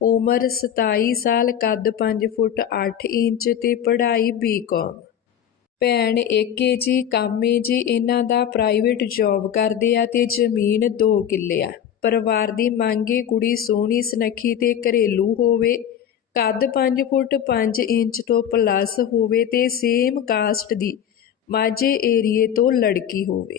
ਉਮਰ 27 ਸਾਲ, ਕੱਦ ਪੰਜ ਫੁੱਟ ਅੱਠ ਇੰਚ ਤੇ ਪੜ੍ਹਾਈ ਬੀਕਾਮ ਭੈਣ ਏਕੇ ਜੀ, ਕਾਮੇ ਜੀ, ਇਹਨਾਂ ਦਾ ਪ੍ਰਾਈਵੇਟ ਜੌਬ ਕਰਦੇ ਆ ਤੇ ਜ਼ਮੀਨ 2 ਕਿੱਲੇ ਆ। ਪਰਿਵਾਰ ਦੀ ਮੰਗੇ ਕੁੜੀ ਸੋਹਣੀ, ਸੁਨੱਖੀ ਤੇ ਘਰੇਲੂ ਹੋਵੇ। ਕੱਦ 5 ਫੁੱਟ 5 ਇੰਚ ਤੋਂ ਪਲੱਸ ਹੋਵੇ ਤੇ ਸੇਮ ਕਾਸਟ ਦੀ ਮਾਝੇ ਏਰੀਏ ਤੋਂ ਲੜਕੀ ਹੋਵੇ।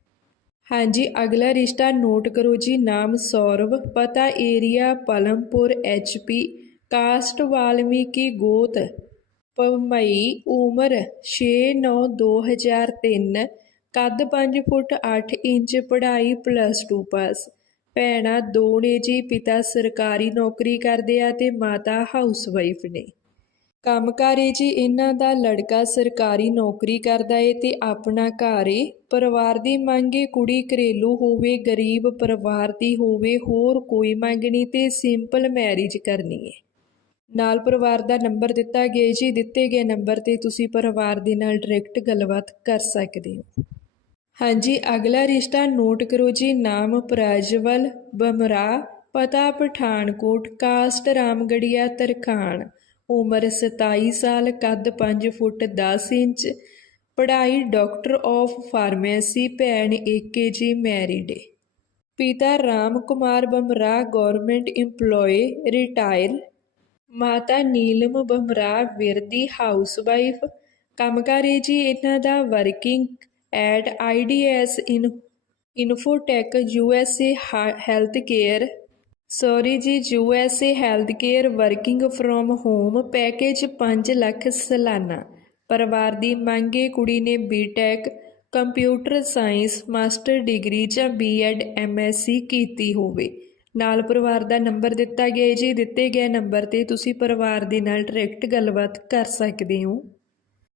ਹਾਂਜੀ, ਅਗਲਾ ਰਿਸ਼ਤਾ ਨੋਟ ਕਰੋ ਜੀ, ਨਾਮ ਸੌਰਵ, ਪਤਾ area Palampur HP caste Valmiki ਗੋਤ ਪਮਈ ਉਮਰ 6/9/2003 ਕੱਦ 5 ਫੁੱਟ 8 ਇੰਚ, ਪੜ੍ਹਾਈ ਪਲੱਸ 2 ਪਾਸ ਭੈਣਾਂ ਦੋ ਨੇ ਜੀ ਪਿਤਾ ਸਰਕਾਰੀ ਨੌਕਰੀ ਕਰਦੇ ਆ ਤੇ ਮਾਤਾ ਹਾਊਸਵਾਈਫ ਨੇ। ਕੰਮਕਾਰੇ ਜੀ, ਇਹਨਾਂ ਦਾ ਲੜਕਾ ਸਰਕਾਰੀ ਨੌਕਰੀ ਕਰਦਾ ਏ ਤੇ ਆਪਣਾ ਘਰ ਏ। ਪਰਿਵਾਰ ਦੀ ਮੰਗੇ ਕੁੜੀ ਘਰੇਲੂ ਹੋਵੇ, ਗਰੀਬ ਪਰਿਵਾਰ ਦੀ ਹੋਵੇ, ਹੋਰ ਕੋਈ ਮੰਗ ਨਹੀਂ ਤੇ ਸਿੰਪਲ ਮੈਰਿਜ ਕਰਨੀ ਏ। ਨਾਲ ਪਰਿਵਾਰ ਦਾ ਨੰਬਰ ਦਿੱਤਾ ਗਿਆ ਜੀ, ਦਿੱਤੇ ਗਏ ਨੰਬਰ ਤੇ ਤੁਸੀਂ ਪਰਿਵਾਰ ਦੇ ਨਾਲ ਡਾਇਰੈਕਟ ਗੱਲਬਾਤ ਕਰ ਸਕਦੇ ਹੋ। ਹਾਂਜੀ, ਅਗਲਾ ਰਿਸ਼ਤਾ ਨੋਟ ਕਰੋ ਜੀ, ਨਾਮ ਪ੍ਰਾਜਵਲ ਬਮਰਾ ਪਤਾ ਪਠਾਨਕੋਟ, ਕਾਸਟ ਰਾਮਗੜੀਆ, ਤਰਖਾਣ। ਉਮਰ 27 ਸਾਲ, ਕੱਦ 5 ਫੁੱਟ 10 ਇੰਚ, ਪੜ੍ਹਾਈ ਡਾਕਟਰ ਆਫ ਫਾਰਮੇਸੀ, ਭੈਣ ਏਕੇ ਜੀ ਮੈਰਿਡ। ਏ ਪਿਤਾ Ram Kumar Bamra government EMPLOYE retire. ਮਾਤਾ ਨੀਲਮ ਬਮਰਾ ਵਿਰਦੀ ਹਾਊਸਵਾਈਫ। ਕੰਮਕਾਰੀ ਜੀ, ਇਹਨਾਂ ਦਾ working at IDS in, Infotech USA health care. Sorry ਜੀ, U S A health care working from home package 5 lakh ਸਾਲਾਨਾ। ਪਰਿਵਾਰ ਦੀ ਮੰਗੇ ਕੁੜੀ ਨੇ BTech, computer science, master degree ਜਾਂ ਬੀਐਡ ਐਮਐਸਸੀ ਕੀਤੀ ਹੋਵੇ। ਨਾਲ ਪਰਿਵਾਰ ਦਾ ਨੰਬਰ ਦਿੱਤਾ ਗਿਆ ਜੀ। ਦਿੱਤੇ ਗਏ ਨੰਬਰ ਤੇ ਤੁਸੀਂ ਪਰਿਵਾਰ ਦੇ ਨਾਲ ਡਾਇਰੈਕਟ ਗੱਲਬਾਤ ਕਰ ਸਕਦੇ ਹੋ।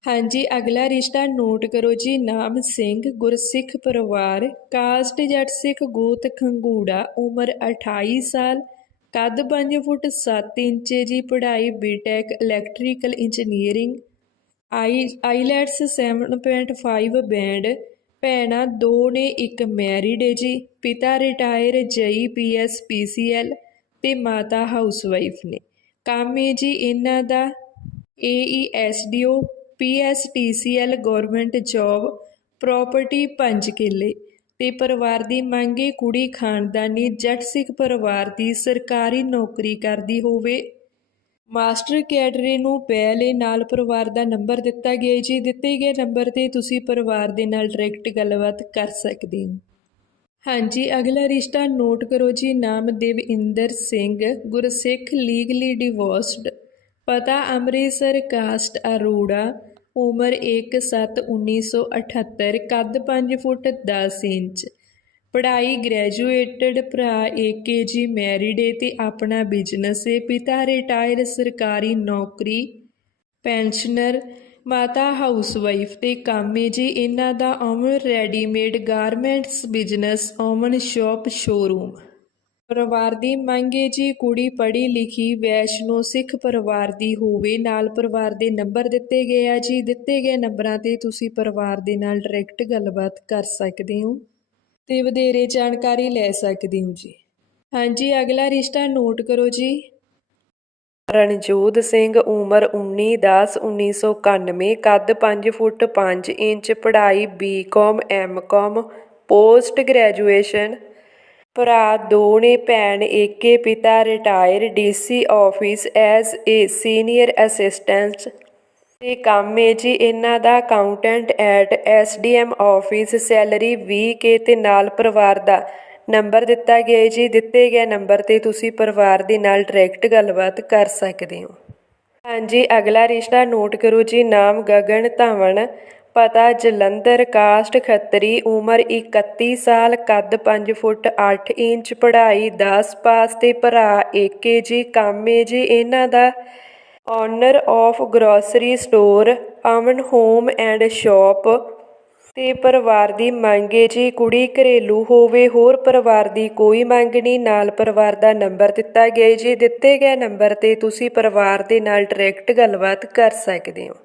ਹਾਂਜੀ, ਅਗਲਾ ਰਿਸ਼ਤਾ ਨੋਟ ਕਰੋ ਜੀ, ਨਾਮ ਸਿੰਘ, ਗੁਰਸਿੱਖ ਪਰਿਵਾਰ, ਕਾਸਟ ਜੱਟ ਸਿੱਖ ਗੋਤ ਖੰਗੂੜਾ, ਉਮਰ 28 ਸਾਲ, ਕੱਦ 5 ਫੁੱਟ 7 ਇੰਚ ਜੀ, ਪੜ੍ਹਾਈ BTech electrical engineering I, IELTS 7.5 band ਭੈਣਾਂ ਦੋ ਨੇ, ਇੱਕ ਮੈਰਿਡ ਹੈ ਜੀ, ਪਿਤਾ ਰਿਟਾਇਰ ਜਈ ਪੀਐਸ ਪੀਸੀਐਲ ਤੇ ਮਾਤਾ ਹਾਊਸਵਾਈਫ ਨੇ। ਕੰਮ ਹੈ ਜੀ ਇਹਨਾਂ ਦਾ AESDO PSTCL government job, property 5 ਕਿੱਲੇ ਤੇ ਪਰਿਵਾਰ ਦੀ ਮੰਗੇ ਕੁੜੀ ਖਾਨਦਾਨੀ ਜੱਟ ਸਿੱਖ ਪਰਿਵਾਰ ਦੀ ਸਰਕਾਰੀ ਨੌਕਰੀ ਕਰਦੀ ਹੋਵੇ। ਮਾਸਟਰ ਕੈਡਰੇ ਨੂੰ ਪਹਿਲੇ ਨਾਲ ਪਰਿਵਾਰ ਦਾ ਨੰਬਰ ਦਿੱਤਾ ਗਿਆ ਜੀ। ਦਿੱਤੇ ਗਏ ਨੰਬਰ ਤੇ ਤੁਸੀਂ ਪਰਿਵਾਰ ਦੇ ਨਾਲ ਡਾਇਰੈਕਟ ਗੱਲਬਾਤ ਕਰ ਸਕਦੇ ਹੋ। ਹਾਂਜੀ, ਅਗਲਾ ਰਿਸ਼ਤਾ ਨੋਟ ਕਰੋ ਜੀ। ਨਾਮ ਦੇਵਿੰਦਰ ਸਿੰਘ, ਗੁਰਸਿੱਖ ਲੀਗਲੀ ਡਿਵੋਰਸਡ ਪਤਾ ਅੰਮ੍ਰਿਤਸਰ ਕਾਸਟ ਅਰੋੜਾ, ਉਮਰ 1/7/1978 ਕੱਦ 5 ਫੁੱਟ 10 ਇੰਚ। ਪੜ੍ਹਾਈ ਗ੍ਰੈਜੂਏਟਡ ਭਰਾ ਏਕੇ ਜੀ ਮੈਰਿਡ ਏ ਤੇ ਆਪਣਾ ਬਿਜ਼ਨਸ ਏ। ਪਿਤਾ ਰਿਟਾਇਰ ਸਰਕਾਰੀ ਨੌਕਰੀ, ਪੈਨਸ਼ਨਰ, ਮਾਤਾ ਹਾਊਸਵਾਈਫ ਤੇ ਕੰਮ ਏ। ਜੀ ਇਹਨਾਂ ਦਾ Aman readymade garments business Aman shop showroom ਪਰਿਵਾਰ ਦੀ ਮੰਗ ਹੈ ਜੀ, ਕੁੜੀ ਪੜ੍ਹੀ ਲਿਖੀ ਵੈਸ਼ਨੋ ਸਿੱਖ ਪਰਿਵਾਰ ਦੀ ਹੋਵੇ। ਨਾਲ ਪਰਿਵਾਰ ਦੇ ਨੰਬਰ ਦਿੱਤੇ ਗਏ ਆ ਜੀ। ਦਿੱਤੇ ਗਏ ਨੰਬਰਾਂ ਤੇ ਤੁਸੀਂ ਪਰਿਵਾਰ ਦੇ ਨਾਲ ਡਾਇਰੈਕਟ ਗੱਲਬਾਤ ਕਰ ਸਕਦੇ ਹੋ ਤੇ ਵਧੇਰੇ ਜਾਣਕਾਰੀ ਲੈ ਸਕਦੇ ਹੋ ਜੀ। ਹਾਂਜੀ, ਅਗਲਾ ਰਿਸ਼ਤਾ ਨੋਟ ਕਰੋ ਜੀ। ਰਣਜੋਤ ਸਿੰਘ, ਉਮਰ 19/10/1991 ਕੱਦ 5 ਫੁੱਟ 5 ਇੰਚ, ਪੜ੍ਹਾਈ ਬੀਕਾਮ ਐਮਕਾਮ ਪੋਸਟ ਗ੍ਰੈਜੂਏਸ਼ਨ ਭਰਾ ਦੋ ਭੈਣ, ਏਕੇ ਪਿਤਾ retire DC office as a senior assistant ਤੇ ਕੰਮ ਹੈ ਜੀ। ਇਹਨਾਂ ਦਾ accountant at SDM office salary 20k ਤੇ ਨਾਲ ਪਰਿਵਾਰ ਦਾ ਨੰਬਰ ਦਿੱਤਾ ਗਿਆ ਹੈ ਜੀ। ਦਿੱਤੇ ਗਏ ਨੰਬਰ ਤੇ ਤੁਸੀਂ ਪਰਿਵਾਰ ਦੇ ਨਾਲ ਡਾਇਰੈਕਟ ਗੱਲਬਾਤ ਕਰ ਸਕਦੇ ਹੋ। ਹਾਂਜੀ, ਅਗਲਾ ਰਿਸ਼ਤਾ ਨੋਟ ਕਰੋ ਜੀ। ਨਾਮ ਗਗਨ ਧਵਨ ਪਤਾ ਜਲੰਧਰ ਕਾਸਟ ਖੱਤਰੀ ਉਮਰ 31 ਸਾਲ, ਕੱਦ 5 ਫੁੱਟ 8 ਇੰਚ, ਪੜ੍ਹਾਈ 10 ਪਾਸ ਤੇ ਭਰਾ ਏਕੇ ਜੀ, ਕੰਮ ਹੈ ਜੀ। ਇਹਨਾਂ ਦਾ owner of grocery store Aman home and shop ਤੇ ਪਰਿਵਾਰ ਦੀ ਮੰਗ ਹੈ ਜੀ। ਕੁੜੀ ਘਰੇਲੂ ਹੋਵੇ, ਹੋਰ ਪਰਿਵਾਰ ਦੀ ਕੋਈ ਮੰਗ ਨਹੀਂ। ਨਾਲ ਪਰਿਵਾਰ ਦਾ ਨੰਬਰ ਦਿੱਤਾ ਗਿਆ ਜੀ। ਦਿੱਤੇ ਗਏ ਨੰਬਰ ਤੇ ਤੁਸੀਂ ਪਰਿਵਾਰ ਦੇ ਨਾਲ ਡਾਇਰੈਕਟ ਗੱਲਬਾਤ ਕਰ ਸਕਦੇ ਹੋ।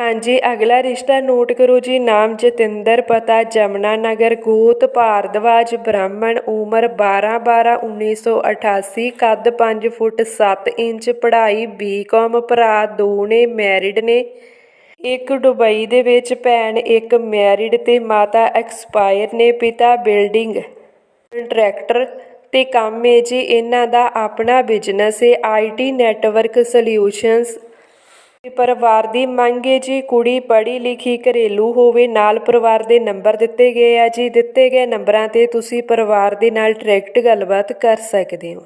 ਹਾਂਜੀ, ਅਗਲਾ ਰਿਸ਼ਤਾ ਨੋਟ ਕਰੋ ਜੀ। ਨਾਮ ਜਤਿੰਦਰ, ਪਤਾ ਜਮਨਾ ਨਗਰ, ਗੋਤ ਭਾਰਦਵਾਜ, ਬ੍ਰਾਹਮਣ, ਉਮਰ 12 12 1988 ਕੱਦ 5 ਫੁੱਟ 7 ਇੰਚ, ਪੜ੍ਹਾਈ ਬੀਕਾਮ ਭਰਾ ਦੋ ਨੇ ਮੈਰਿਡ ਨੇ। ਇੱਕ ਦੁਬਈ ਦੇ ਵਿੱਚ ਭੈਣ, ਇੱਕ ਮੈਰਿਡ ਤੇ ਮਾਤਾ ਐਕਸਪਾਇਰ ਨੇ, ਪਿਤਾ ਬਿਲਡਿੰਗ ਕੰਟਰੈਕਟਰ ਤੇ ਕੰਮ ਹੈ ਜੀ। ਇਹਨਾਂ ਦਾ ਆਪਣਾ ਬਿਜ਼ਨਸ ਹੈ। ਆਈਟੀ ਨੈਟਵਰਕ ਸੋਲਿਊਸ਼ਨਸ ਪਰਿਵਾਰ ਦੀ ਮੰਗ ਹੈ ਜੀ, ਕੁੜੀ ਪੜ੍ਹੀ ਲਿਖੀ ਘਰੇਲੂ ਹੋਵੇ, ਨਾਲ ਪਰਿਵਾਰ ਦੇ ਨੰਬਰ ਦਿੱਤੇ ਗਏ ਆ ਜੀ। ਦਿੱਤੇ ਗਏ ਨੰਬਰਾਂ ਤੇ ਤੁਸੀਂ ਪਰਿਵਾਰ ਦੇ ਨਾਲ ਡਾਇਰੈਕਟ ਗੱਲਬਾਤ ਕਰ ਸਕਦੇ ਹੋ।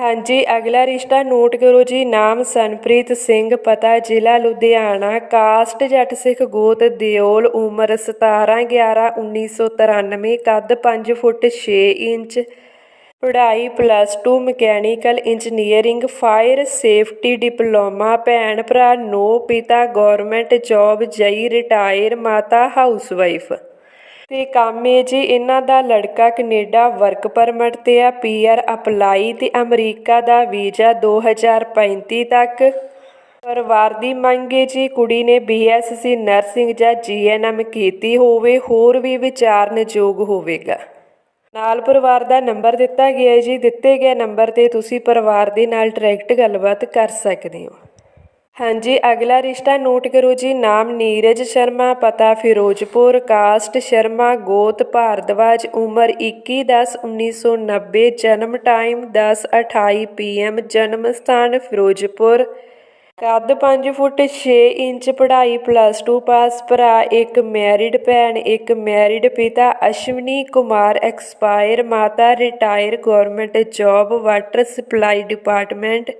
ਹਾਂਜੀ, ਅਗਲਾ ਰਿਸ਼ਤਾ ਨੋਟ ਕਰੋ ਜੀ। ਨਾਮ ਸਨਪ੍ਰੀਤ ਸਿੰਘ, ਪਤਾ ਜ਼ਿਲ੍ਹਾ ਲੁਧਿਆਣਾ, ਕਾਸਟ ਜੱਟ ਸਿੱਖ ਗੋਤ, ਦਿਓਲ, ਉਮਰ 17 11 1993 ਕੱਦ 5 ਫੁੱਟ 6 ਇੰਚ ਪੜ੍ਹਾਈ plus two mechanical engineering fire safety diploma ਭੈਣ ਭਰਾ, ਨੋ ਪਿਤਾ ਗਵਰਨਮੈਂਟ ਜੌਬ ਜਈ ਰਿਟਾਇਰ ਮਾਤਾ ਹਾਊਸਵਾਈਫ ਤੇ ਕੰਮ ਹੈ ਜੀ, ਇਹਨਾਂ ਦਾ ਲੜਕਾ ਕੈਨੇਡਾ ਵਰਕ ਪਰਮਿਟ ਤੇ ਆ ਪੀਆਰ ਅਪਲਾਈ ਤੇ ਅਮਰੀਕਾ ਦਾ ਵੀਜ਼ਾ 2035 ਤੱਕ। ਪਰਿਵਾਰ ਦੀ ਮੰਗ ਹੈ ਜੀ, ਕੁੜੀ ਨੇ ਬੀਐਸਸੀ ਨਰਸਿੰਗ ਜਾਂ ਜੀਐਨਐਮ ਕੀਤੀ ਹੋਵੇ, ਹੋਰ ਵੀ ਵਿਚਾਰਨਯੋਗ ਹੋਵੇਗਾ। ਨਾਲ ਪਰਿਵਾਰ ਦਾ ਨੰਬਰ ਦਿੱਤਾ ਗਿਆ ਹੈ ਜੀ। ਦਿੱਤੇ ਗਏ ਨੰਬਰ ਤੇ ਤੁਸੀਂ ਪਰਿਵਾਰ ਦੇ ਨਾਲ ਡਾਇਰੈਕਟ ਗੱਲਬਾਤ ਕਰ ਸਕਦੇ ਹੋ। ਹਾਂਜੀ, ਅਗਲਾ ਰਿਸ਼ਤਾ ਨੋਟ ਕਰੋ ਜੀ। ਨਾਮ ਨੀਰਜ ਸ਼ਰਮਾ, ਪਤਾ ਫਿਰੋਜ਼ਪੁਰ, ਕਾਸਟ ਸ਼ਰਮਾ, ਗੋਤ ਭਾਰਦਵਾਜ, ਉਮਰ 21/10/1990 ਜਨਮ ਟਾਈਮ 10:28 ਪੀਐਮ ਜਨਮ ਸਥਾਨ ਫਿਰੋਜ਼ਪੁਰ। ਕੱਦ 5 ਫੁੱਟ 6 ਇੰਚ, ਪੜ੍ਹਾਈ ਪਲੱਸ 2 ਪਾਸ ਭਰਾ, ਇੱਕ ਮੈਰਿਡ ਭੈਣ, ਇੱਕ ਮੈਰਿਡ ਪਿਤਾ, ਅਸ਼ਵਨੀ ਕੁਮਾਰ ਐਕਸਪਾਇਰ ਮਾਤਾ retire government job water supply department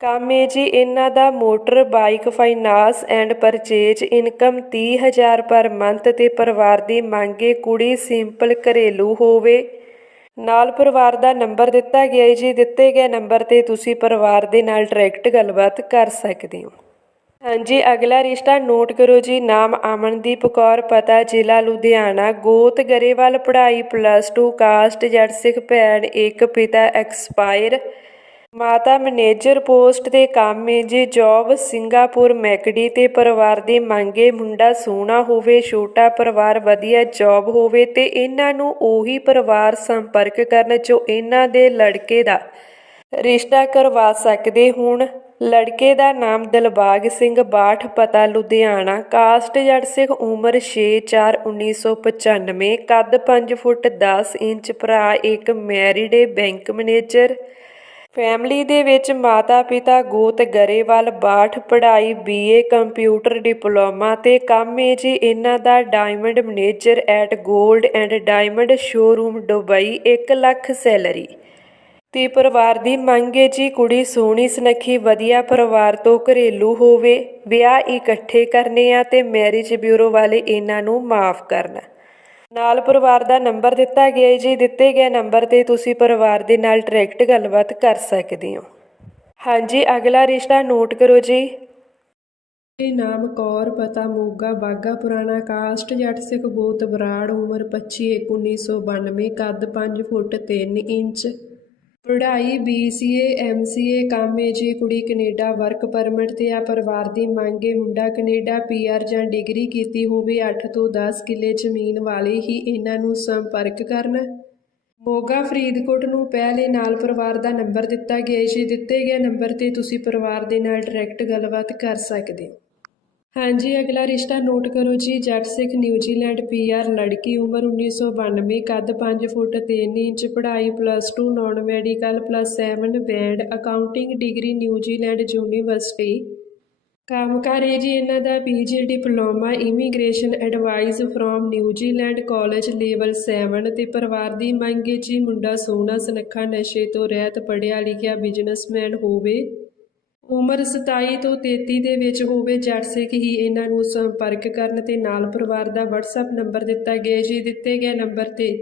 ਕੰਮ ਹੈ ਜੀ ਇਹਨਾਂ ਦਾ motor bike finance and purchase income 30000 per month ਤੇ ਪਰਿਵਾਰ ਦੀ ਮੰਗੇ ਕੁੜੀ ਸਿੰਪਲ ਘਰੇਲੂ ਹੋਵੇ। ਨਾਲ ਪਰਿਵਾਰ ਦਾ ਨੰਬਰ ਦਿੱਤਾ ਗਿਆ ਹੈ ਜੀ। ਦਿੱਤੇ ਗਏ ਨੰਬਰ ਤੇ ਤੁਸੀਂ ਪਰਿਵਾਰ ਦੇ ਨਾਲ ਡਾਇਰੈਕਟ ਗੱਲਬਾਤ ਕਰ ਸਕਦੇ ਹੋ। ਹਾਂਜੀ, ਅਗਲਾ ਰਿਸ਼ਤਾ ਨੋਟ ਕਰੋ ਜੀ। ਨਾਮ ਅਮਨਦੀਪ ਕੌਰ, ਪਤਾ ਜ਼ਿਲ੍ਹਾ ਲੁਧਿਆਣਾ। ਗੋਤ ਗਰੇਵਾਲ, ਪੜ੍ਹਾਈ ਪਲੱਸ 2 ਕਾਸਟ ਜੱਟ ਸਿੱਖ ਭੈਣ, ਇੱਕ ਪਿਤਾ ਐਕਸਪਾਇਰ ਮਾਤਾ ਮੈਨੇਜਰ ਪੋਸਟ ਤੇ ਕੰਮ ਏ, ਜੇ ਜੌਬ ਸਿੰਗਾਪੁਰ ਮੈਕਡੀ ਤੇ ਪਰਿਵਾਰ ਦੀ ਮੰਗੇ ਮੁੰਡਾ ਸੋਹਣਾ ਹੋਵੇ, ਛੋਟਾ ਪਰਿਵਾਰ ਵਧੀਆ ਜੌਬ ਹੋਵੇ ਤੇ ਇਹਨਾਂ ਨੂੰ ਉਹੀ ਪਰਿਵਾਰ ਸੰਪਰਕ ਕਰਨ ਜੋ ਇਹਨਾਂ ਦੇ ਲੜਕੇ ਦਾ ਰਿਸ਼ਤਾ ਕਰਵਾ ਸਕਦੇ ਹੋਣ। ਲੜਕੇ ਦਾ ਨਾਮ ਦਿਲਬਾਗ ਸਿੰਘ ਬਾਠ, ਪਤਾ ਲੁਧਿਆਣਾ। ਕਾਸਟ ਜੱਟ ਸਿੰਘ ਉਮਰ 6/4/1995 ਕੱਦ 5 ਫੁੱਟ 10 ਇੰਚ, ਭਰਾ ਇੱਕ ਮੈਰਿਡ ਬੈਂਕ ਮੈਨੇਜਰ। ਫੈਮਿਲੀ ਦੇ ਵਿੱਚ ਮਾਤਾ ਪਿਤਾ ਗੋਤ ਗਰੇਵਾਲ, ਬਾਠ ਪੜ੍ਹਾਈ, ਬੀਏ, ਕੰਪਿਊਟਰ ਡਿਪਲੋਮਾ ਤੇ ਕੰਮ ਹੈ ਜੀ ਇਹਨਾਂ ਦਾ ਡਾਇਮੰਡ ਮੈਨੇਜਰ ਐਟ 골ਡ and diamond showroom Dubai 1 lakh salary. ਤੇ ਪਰਿਵਾਰ ਦੀ ਮੰਗ ਹੈ ਜੀ ਕੁੜੀ ਸੋਹਣੀ, ਸੁਨੱਖੀ, ਵਧੀਆ ਪਰਿਵਾਰ ਤੋਂ ਘਰੇਲੂ ਹੋਵੇ, ਵਿਆਹ ਇਕੱਠੇ ਕਰਨੇ ਆ ਤੇ ਮੈਰਿਜ ਬਿਊਰੋ ਵਾਲੇ ਇਹਨਾਂ ਨੂੰ ਮਾਫ ਕਰਨਾ। ਨਾਲ ਪਰਿਵਾਰ ਦਾ ਨੰਬਰ ਦਿੱਤਾ ਗਿਆ ਹੈ ਜੀ। ਦਿੱਤੇ ਗਏ ਨੰਬਰ ਤੇ ਤੁਸੀਂ ਪਰਿਵਾਰ ਦੇ ਨਾਲ ਡਾਇਰੈਕਟ ਗੱਲਬਾਤ ਕਰ ਸਕਦੇ ਹੋ। ਹਾਂਜੀ, ਅਗਲਾ ਰਿਸ਼ਤਾ ਨੋਟ ਕਰੋ ਜੀ। ਇਹ ਨਾਮ ਕੌਰ, ਪਤਾ ਮੋਗਾ ਬਾਗਾ ਪੁਰਾਣਾ ਕਾਸਟ, ਜੱਟ ਸਿੱਖ ਗੋਤ, ਬਰਾੜ, ਉਮਰ 25 1992 ਕੱਦ 5 ਫੁੱਟ 3 ਇੰਚ। ਪੜ੍ਹਾਈ BCA MCA ਕੰਮ ਹੈ ਜੀ, ਕੁੜੀ ਕੈਨੇਡਾ ਵਰਕ ਪਰਮਿਟ ਤੇ ਆ, ਪਰਿਵਾਰ ਦੀ ਮੰਗੇ ਮੁੰਡਾ ਕੈਨੇਡਾ PR ਜਾਂ ਡਿਗਰੀ ਕੀਤੀ ਹੋਵੇ 8 ਤੋਂ 10 ਕਿੱਲੇ ਜ਼ਮੀਨ ਵਾਲੇ ਹੀ ਇਹਨਾਂ ਨੂੰ ਸੰਪਰਕ ਕਰਨ। ਮੋਗਾ ਫਰੀਦਕੋਟ ਨੂੰ ਪਹਿਲੇ ਨਾਲ ਪਰਿਵਾਰ ਦਾ ਨੰਬਰ ਦਿੱਤਾ ਗਿਆ ਹੈ ਜੀ ਦਿੱਤੇ ਗਏ ਨੰਬਰ ਤੇ ਤੁਸੀਂ ਪਰਿਵਾਰ ਦੇ ਨਾਲ ਡਾਇਰੈਕਟ ਗੱਲਬਾਤ ਕਰ ਸਕਦੇ ਹੋ। ਹਾਂਜੀ, ਅਗਲਾ ਰਿਸ਼ਤਾ ਨੋਟ ਕਰੋ ਜੀ। ਜੱਟ ਸਿੱਖ ਨਿਊਜ਼ੀਲੈਂਡ ਪੀਆਰ ਲੜਕੀ ਉਮਰ 1992 ਕੱਦ 5 ਫੁੱਟ 3 ਇੰਚ, ਪੜ੍ਹਾਈ plus 2 non medical plus 7 band accounting degree New Zealand university. ਕੰਮਕਾਰ ਹੈ ਜੀ, ਇਹਨਾਂ ਦਾ PG diploma immigration advice from New Zealand college level 7 ਤੇ ਪਰਿਵਾਰ ਦੀ ਮੰਗ ਹੈ ਜੀ, ਮੁੰਡਾ ਸੋਹਣਾ, ਸੁਨੱਖਾ, ਨਸ਼ੇ ਤੋਂ ਰਹਿਤ, ਪੜ੍ਹਿਆ ਲਿਖਿਆ ਬਿਜ਼ਨਸਮੈਨ ਹੋਵੇ। ਉਮਰ 27 ਤੋਂ 33 ਦੇ ਵਿੱਚ ਹੋਵੇ ਜੱਟ ਸਿੱਖ ਹੀ ਇਹਨਾਂ ਨੂੰ ਸੰਪਰਕ ਕਰਨ ਤੇ ਨਾਲ ਪਰਿਵਾਰ ਦਾ WhatsApp ਨੰਬਰ ਦਿੱਤਾ ਗਿਆ ਜੀ, ਦਿੱਤੇ ਗਏ ਨੰਬਰ ਤੇ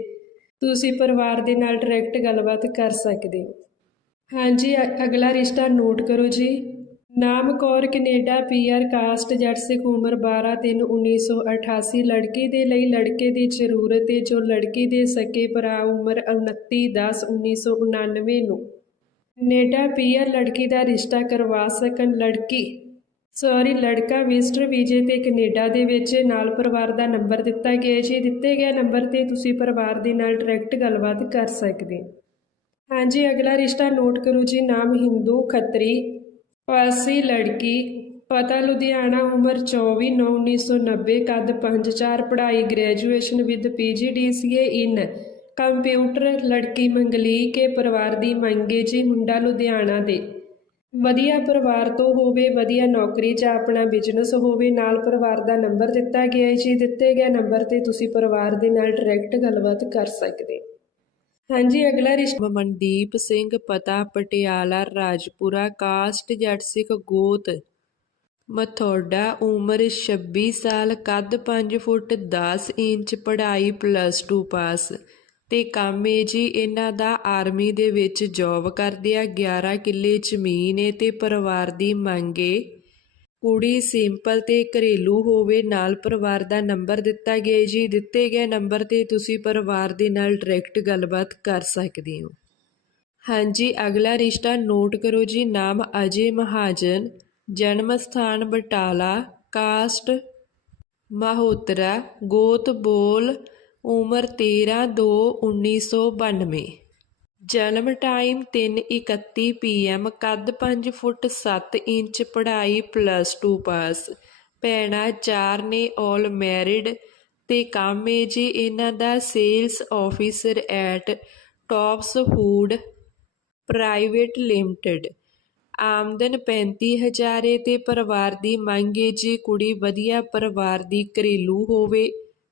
ਤੁਸੀਂ ਪਰਿਵਾਰ ਦੇ ਨਾਲ ਡਾਇਰੈਕਟ ਗੱਲਬਾਤ ਕਰ ਸਕਦੇ ਹੋ। ਹਾਂਜੀ ਅਗਲਾ ਰਿਸ਼ਤਾ ਨੋਟ ਕਰੋ ਜੀ। ਨਾਮ ਕੌਰ, ਕੈਨੇਡਾ ਪੀਆਰ ਕਾਸਟ ਜੱਟ ਸਿੱਖ, ਉਮਰ 12 3 1988 ਲੜਕੀ ਦੇ ਲਈ ਲੜਕੇ ਦੀ ਜ਼ਰੂਰਤ ਹੈ ਜੋ ਲੜਕੀ ਦੇ ਸਕੇ ਭਰਾ ਉਮਰ 29 10 1999 ਨੂੰ। ਕੈਨੇਡਾ ਪੀਆਰ ਲੜਕੀ ਦਾ ਰਿਸ਼ਤਾ ਕਰਵਾ ਸਕਣ ਲੜਕੀ। ਸੌਰੀ, ਲੜਕਾ ਵਿਜ਼ਟਰ ਵੀਜ਼ੇ ਤੇ ਕੈਨੇਡਾ ਦੇ ਵਿੱਚ ਨਾਲ ਪਰਿਵਾਰ ਦਾ ਨੰਬਰ ਦਿੱਤਾ ਗਿਆ ਜੀ ਦਿੱਤੇ ਗਏ ਨੰਬਰ ਤੇ ਤੁਸੀਂ ਪਰਿਵਾਰ ਦੇ ਨਾਲ ਡਾਇਰੈਕਟ ਗੱਲਬਾਤ ਕਰ ਸਕਦੇ ਹਾਂਜੀ, ਅਗਲਾ ਰਿਸ਼ਤਾ ਨੋਟ ਕਰੋ ਜੀ। ਨਾਮ ਹਿੰਦੂ ਖੱਤਰੀ। ਪਾਸੀ ਲੜਕੀ। ਪਤਾ ਲੁਧਿਆਣਾ, ਉਮਰ 24 9 1990 ਕੱਦ 5-4 ਪੜ੍ਹਾਈ graduation with PGDCA in computer ਲੜਕੀ ਮੰਗਲੀ ਕੇ ਪਰਿਵਾਰ ਦੀ ਮੰਗੇ ਜੀ ਮੁੰਡਾ ਲੁਧਿਆਣਾ ਦੇ। ਵਧੀਆ ਪਰਿਵਾਰ ਤੋਂ ਹੋਵੇ ਵਧੀਆ ਨੌਕਰੀ 'ਚ ਆਪਣਾ ਬਿਜ਼ਨਸ ਹੋਵੇ, ਨਾਲ ਪਰਿਵਾਰ ਦਾ ਨੰਬਰ ਦਿੱਤਾ ਗਿਆ ਹੈ ਜੀ। ਦਿੱਤੇ ਗਏ ਨੰਬਰ ਤੇ ਤੁਸੀਂ ਪਰਿਵਾਰ ਦੇ ਨਾਲ ਡਾਇਰੈਕਟ ਗੱਲਬਾਤ ਕਰ ਸਕਦੇ। ਹਾਂਜੀ, ਅਗਲਾ ਰਿਸ਼ਤਾ। ਮਨਦੀਪ ਸਿੰਘ ਪਤਾ, ਪਟਿਆਲਾ, ਰਾਜਪੁਰਾ, ਕਾਸਟ ਜੱਟ ਸਿੱਖ ਗੋਤ। ਮਥੋੜਾ, ਉਮਰ 26 ਸਾਲ, ਕੱਦ 5 ਫੁੱਟ 10 ਇੰਚ, ਪੜ੍ਹਾਈ ਪਲੱਸ 2 ਪਾਸ ਤੇ ਕੰਮ ਏ ਜੀ ਇਹਨਾਂ ਦਾ ਆਰਮੀ ਦੇ ਵਿੱਚ ਜੌਬ ਕਰਦੇ ਆ 11 ਕਿੱਲੇ ਜ਼ਮੀਨ ਏ ਤੇ ਪਰਿਵਾਰ ਦੀ ਮੰਗ ਏ। ਕੁੜੀ ਸਿੰਪਲ ਤੇ ਘਰੇਲੂ ਹੋਵੇ, ਨਾਲ ਪਰਿਵਾਰ ਦਾ ਨੰਬਰ ਦਿੱਤਾ ਗਿਆ ਜੀ। ਦਿੱਤੇ ਗਏ ਨੰਬਰ ਤੇ ਤੁਸੀਂ ਪਰਿਵਾਰ ਦੇ ਨਾਲ ਡਾਇਰੈਕਟ ਗੱਲਬਾਤ ਕਰ ਸਕਦੇ ਹੋ। ਹਾਂਜੀ, ਅਗਲਾ ਰਿਸ਼ਤਾ ਨੋਟ ਕਰੋ ਜੀ। ਨਾਮ ਅਜੇ ਮਹਾਜਨ, ਜਨਮ ਸਥਾਨ ਬਟਾਲਾ ਕਾਸਟ ਮਹੋਤਰਾ, ਗੋਤ ਬੋਲ ਉਮਰ 13 2 1992 ਜਨਮ ਟਾਈਮ 3:31 ਪੀਐਮ ਕੱਦ 5 ਫੁੱਟ 7 ਇੰਚ ਪੜ੍ਹਾਈ ਪਲੱਸ 2 ਪਾਸ ਭੈਣਾਂ ਚਾਰ ਨੇ ਆਲ ਮੈਰਿਡ ਤੇ ਕੰਮ ਏ ਜੀ ਇਹਨਾਂ ਦਾ sales officer at Tops food private limited ਆਮਦਨ 35000 ਏ ਤੇ ਪਰਿਵਾਰ ਦੀ ਮੰਗ ਏ ਜੀ ਕੁੜੀ ਵਧੀਆ ਪਰਿਵਾਰ ਦੀ ਘਰੇਲੂ ਹੋਵੇ।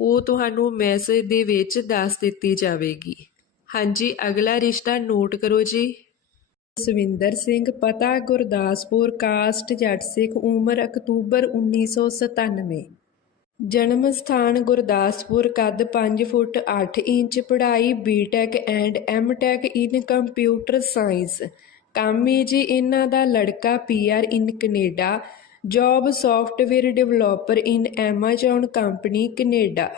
ਉਹ ਤੁਹਾਨੂੰ ਮੈਸੇਜ ਦੇ ਵਿੱਚ ਦੱਸ ਦਿੱਤੀ ਜਾਵੇਗੀ। ਹਾਂਜੀ, ਅਗਲਾ ਰਿਸ਼ਤਾ ਨੋਟ ਕਰੋ ਜੀ। ਸਵਿੰਦਰ ਸਿੰਘ, ਪਤਾ ਗੁਰਦਾਸਪੁਰ ਕਾਸਟ ਜੱਟ ਸਿੱਖ, ਉਮਰ ਅਕਤੂਬਰ 1997 ਜਨਮ ਸਥਾਨ ਗੁਰਦਾਸਪੁਰ, ਕੱਦ 5 ਫੁੱਟ 8 ਇੰਚ, ਪੜ੍ਹਾਈ BTech and MTech in computer science ਕੰਮ ਜੀ, ਇਹਨਾਂ ਦਾ ਲੜਕਾ PR in Canada job software developer in Amazon company, Canada.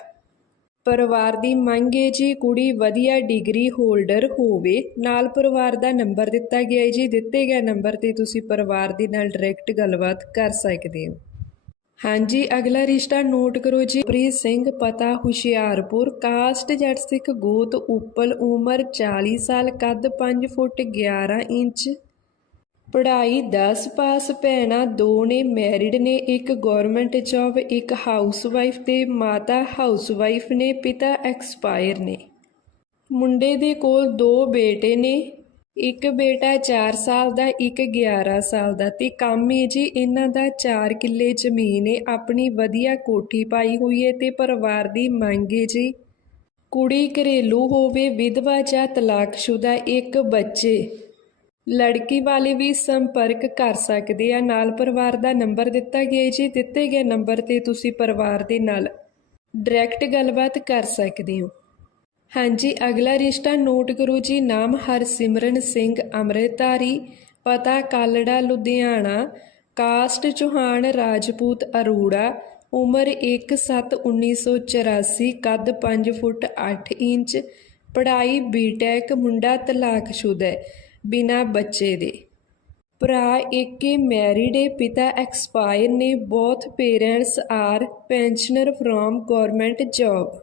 ਪਰਿਵਾਰ ਦੀ ਮੰਗ ਹੈ ਜੀ, ਕੁੜੀ ਵਧੀਆ ਡਿਗਰੀ ਹੋਲਡਰ ਹੋਵੇ, ਨਾਲ ਪਰਿਵਾਰ ਦਾ ਨੰਬਰ ਦਿੱਤਾ ਗਿਆ ਹੈ ਜੀ। ਦਿੱਤੇ ਗਏ ਨੰਬਰ ਤੇ ਤੁਸੀਂ ਪਰਿਵਾਰ ਦੇ ਨਾਲ ਡਾਇਰੈਕਟ ਗੱਲਬਾਤ ਕਰ ਸਕਦੇ ਹੋ। ਹਾਂਜੀ, ਅਗਲਾ ਰਿਸ਼ਤਾ ਨੋਟ ਕਰੋ ਜੀ। ਪ੍ਰੀਤ ਸਿੰਘ, ਪਤਾ ਹੁਸ਼ਿਆਰਪੁਰ, ਕਾਸਟ ਜੱਟ ਸਿੱਖ ਗੋਤ ਉਪਲ ਉਮਰ 40 ਸਾਲ, ਕੱਦ 5 ਫੁੱਟ 11 ਇੰਚ ਪੜ੍ਹਾਈ 10 ਪਾਸ ਭੈਣਾਂ ਦੋ ਨੇ ਮੈਰਿਡ ਨੇ, ਇੱਕ ਗਵਰਨਮੈਂਟ ਜੌਬ ਇੱਕ ਹਾਊਸਵਾਈਫ ਤੇ ਮਾਤਾ ਹਾਊਸਵਾਈਫ ਨੇ, ਪਿਤਾ ਐਕਸਪਾਇਰ ਨੇ। ਮੁੰਡੇ ਦੇ ਕੋਲ ਦੋ ਬੇਟੇ ਨੇ, ਇੱਕ ਬੇਟਾ 4 ਸਾਲ ਦਾ, ਇੱਕ 11 ਸਾਲ ਦਾ ਤੇ ਕੰਮ ਹੈ ਜੀ ਇਹਨਾਂ ਦਾ 4 ਕਿੱਲੇ ਜ਼ਮੀਨ ਹੈ ਆਪਣੀ ਵਧੀਆ ਕੋਠੀ ਪਾਈ ਹੋਈ ਹੈ ਤੇ ਪਰਿਵਾਰ ਦੀ ਮੰਗ ਹੈ ਜੀ। ਕੁੜੀ ਘਰੇਲੂ ਹੋਵੇ, ਵਿਧਵਾ ਜਾਂ ਤਲਾਕਸ਼ੁਦਾ, ਇੱਕ ਬੱਚੇ। ਲੜਕੀ ਵਾਲੇ ਵੀ ਸੰਪਰਕ ਕਰ ਸਕਦੇ ਆ। ਨਾਲ ਪਰਿਵਾਰ ਦਾ ਨੰਬਰ ਦਿੱਤਾ ਗਿਆ ਜੀ। ਦਿੱਤੇ ਗਏ ਨੰਬਰ ਤੇ ਤੁਸੀਂ ਪਰਿਵਾਰ ਦੇ ਨਾਲ ਡਾਇਰੈਕਟ ਗੱਲਬਾਤ ਕਰ ਸਕਦੇ ਹੋ। ਹਾਂਜੀ, ਅਗਲਾ ਰਿਸ਼ਤਾ ਨੋਟ ਕਰੋ ਜੀ। ਨਾਮ ਹਰਸਿਮਰਨ ਸਿੰਘ, ਅੰਮ੍ਰਿਤਧਾਰੀ, ਪਤਾ ਕਾਲੜਾ, ਲੁਧਿਆਣਾ। ਕਾਸਟ ਚੌਹਾਨ, ਰਾਜਪੂਤ ਅਰੋੜਾ। ਉਮਰ 1/7/1984 ਕੱਦ 5 ਫੁੱਟ 8 ਇੰਚ, ਪੜ੍ਹਾਈ ਬੀਟੈਕ ਮੁੰਡਾ ਤਲਾਕਸ਼ੁਦਾ ਹੈ। ਬਿਨਾ ਬੱਚੇ ਦੇ। ਭਰਾ ਏਕੇ ਮੈਰਿਡ ਏ ਪਿਤਾ ਐਕਸਪਾਇਰ ਨੇ both parents are pensioner from government job.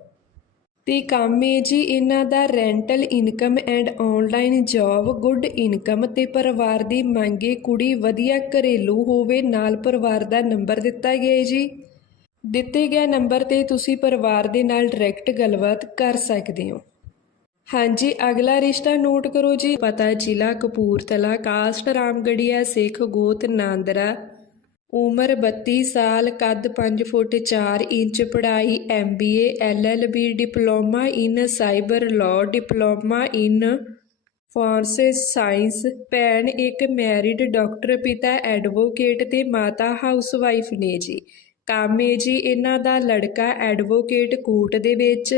ਤੇ ਕੰਮ ਏ ਜੀ ਇਹਨਾਂ ਦਾ rental income and online job, good income ਤੇ ਪਰਿਵਾਰ ਦੀ ਮੰਗੇ ਕੁੜੀ ਵਧੀਆ ਘਰੇਲੂ ਹੋਵੇ ਨਾਲ ਪਰਿਵਾਰ ਦਾ ਨੰਬਰ ਦਿੱਤਾ ਗਿਆ ਜੀ। ਦਿੱਤੇ ਗਏ ਨੰਬਰ ਤੇ ਤੁਸੀਂ ਪਰਿਵਾਰ ਦੇ ਨਾਲ ਡਾਇਰੈਕਟ ਗੱਲਬਾਤ ਕਰ ਸਕਦੇ ਹੋ। ਹਾਂਜੀ, ਅਗਲਾ ਰਿਸ਼ਤਾ ਨੋਟ ਕਰੋ ਜੀ। ਪਤਾ, ਜ਼ਿਲ੍ਹਾ ਕਪੂਰਥਲਾ, ਕਾਸਟ ਰਾਮਗੜੀਆ ਸਿੱਖ ਗੋਤ, ਨਾਂਦਰਾ। ਉਮਰ 32 ਸਾਲ, ਕੱਦ 5 ਫੁੱਟ 4 ਇੰਚ, ਪੜ੍ਹਾਈ MBA LLB diploma in cyber law, diploma in forensic, science. ਭੈਣ ਇੱਕ ਮੈਰਿਡ ਡਾਕਟਰ, ਪਿਤਾ ਐਡਵੋਕੇਟ ਤੇ ਮਾਤਾ ਹਾਊਸਵਾਈਫ ਨੇ ਜੀ। ਕੰਮ ਹੈ ਜੀ, ਇਹਨਾਂ ਦਾ ਲੜਕਾ ਐਡਵੋਕੇਟ ਕੋਰਟ ਦੇ ਵਿੱਚ।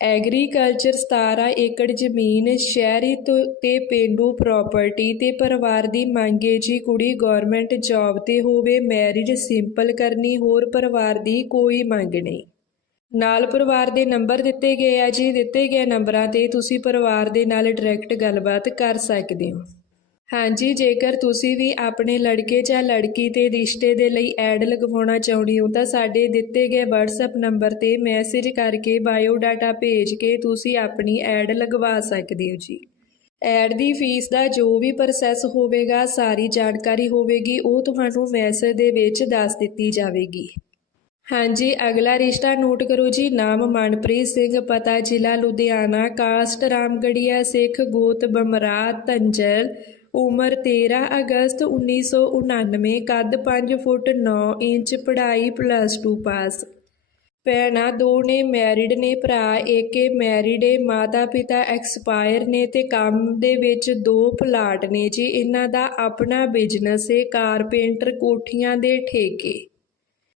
ਐਗਰੀਕਲਚਰ 17 ਏਕੜ ਜ਼ਮੀਨ ਸ਼ਹਿਰੀ ਤੋਂ ਤੇ ਪੇਂਡੂ ਪ੍ਰਾਪਰਟੀ ਤੇ ਪਰਿਵਾਰ ਦੀ ਮੰਗ ਹੈ ਜੀ। ਕੁੜੀ ਗਵਰਨਮੈਂਟ ਜੌਬ ਤੇ ਹੋਵੇ ਮੈਰਿਜ ਸਿੰਪਲ ਕਰਨੀ, ਹੋਰ ਪਰਿਵਾਰ ਦੀ ਕੋਈ ਮੰਗ ਨਹੀਂ। ਨਾਲ ਪਰਿਵਾਰ ਦੇ ਨੰਬਰ ਦਿੱਤੇ ਗਏ ਆ ਜੀ। ਦਿੱਤੇ ਗਏ ਨੰਬਰਾਂ ਤੇ ਤੁਸੀਂ ਪਰਿਵਾਰ ਦੇ ਨਾਲ ਡਾਇਰੈਕਟ ਗੱਲਬਾਤ ਕਰ ਸਕਦੇ ਹੋ। ਹਾਂਜੀ, ਜੇਕਰ ਤੁਸੀਂ ਵੀ ਆਪਣੇ ਲੜਕੇ ਜਾਂ ਲੜਕੀ ਦੇ ਰਿਸ਼ਤੇ ਦੇ ਲਈ ਐਡ ਲਗਵਾਉਣਾ ਚਾਹੁੰਦੇ ਹੋ, ਤਾਂ ਸਾਡੇ ਦਿੱਤੇ ਗਏ WhatsApp ਨੰਬਰ ਤੇ ਮੈਸੇਜ ਕਰਕੇ ਬਾਇਓ ਡਾਟਾ ਭੇਜ ਕੇ ਤੁਸੀਂ ਆਪਣੀ ਐਡ ਲਗਵਾ ਸਕਦੇ ਹੋ ਜੀ। ਐਡ ਦੀ ਫੀਸ ਦਾ ਜੋ ਵੀ ਪ੍ਰੋਸੈਸ ਹੋਵੇਗਾ, ਸਾਰੀ ਜਾਣਕਾਰੀ ਹੋਵੇਗੀ, ਉਹ ਤੁਹਾਨੂੰ ਮੈਸੇਜ ਦੇ ਵਿੱਚ ਦੱਸ ਦਿੱਤੀ ਜਾਵੇਗੀ। ਹਾਂਜੀ, ਅਗਲਾ ਰਿਸ਼ਤਾ ਨੋਟ ਕਰੋ ਜੀ, ਨਾਮ ਮਨਪ੍ਰੀਤ ਸਿੰਘ, ਪਤਾ ਜ਼ਿਲ੍ਹਾ ਲੁਧਿਆਣਾ, ਕਾਸਟ ਰਾਮਗੜੀਆ, ਸਿੱਖ ਗੋਤ ਬਮਰਾ ਤੰਜਲ ਉਮਰ 13 ਅਗਸਤ 1999 ਕੱਦ 5 ਫੁੱਟ 9 ਇੰਚ, ਪੜ੍ਹਾਈ ਪਲੱਸ 2 ਪਾਸ ਭੈਣਾਂ ਦੋ ਨੇ ਮੈਰਿਡ ਨੇ, ਭਰਾ ਏਕੇ ਮੈਰਿਡ ਏ ਮਾਤਾ ਪਿਤਾ ਐਕਸਪਾਇਰ ਨੇ ਤੇ ਕੰਮ ਦੇ ਵਿੱਚ ਦੋ ਪਲਾਟ ਨੇ ਜੀ। ਇਹਨਾਂ ਦਾ ਆਪਣਾ ਬਿਜ਼ਨਸ ਏ ਕਾਰਪੈਂਟਰ ਕੋਠੀਆਂ ਦੇ ਠੇਕੇ।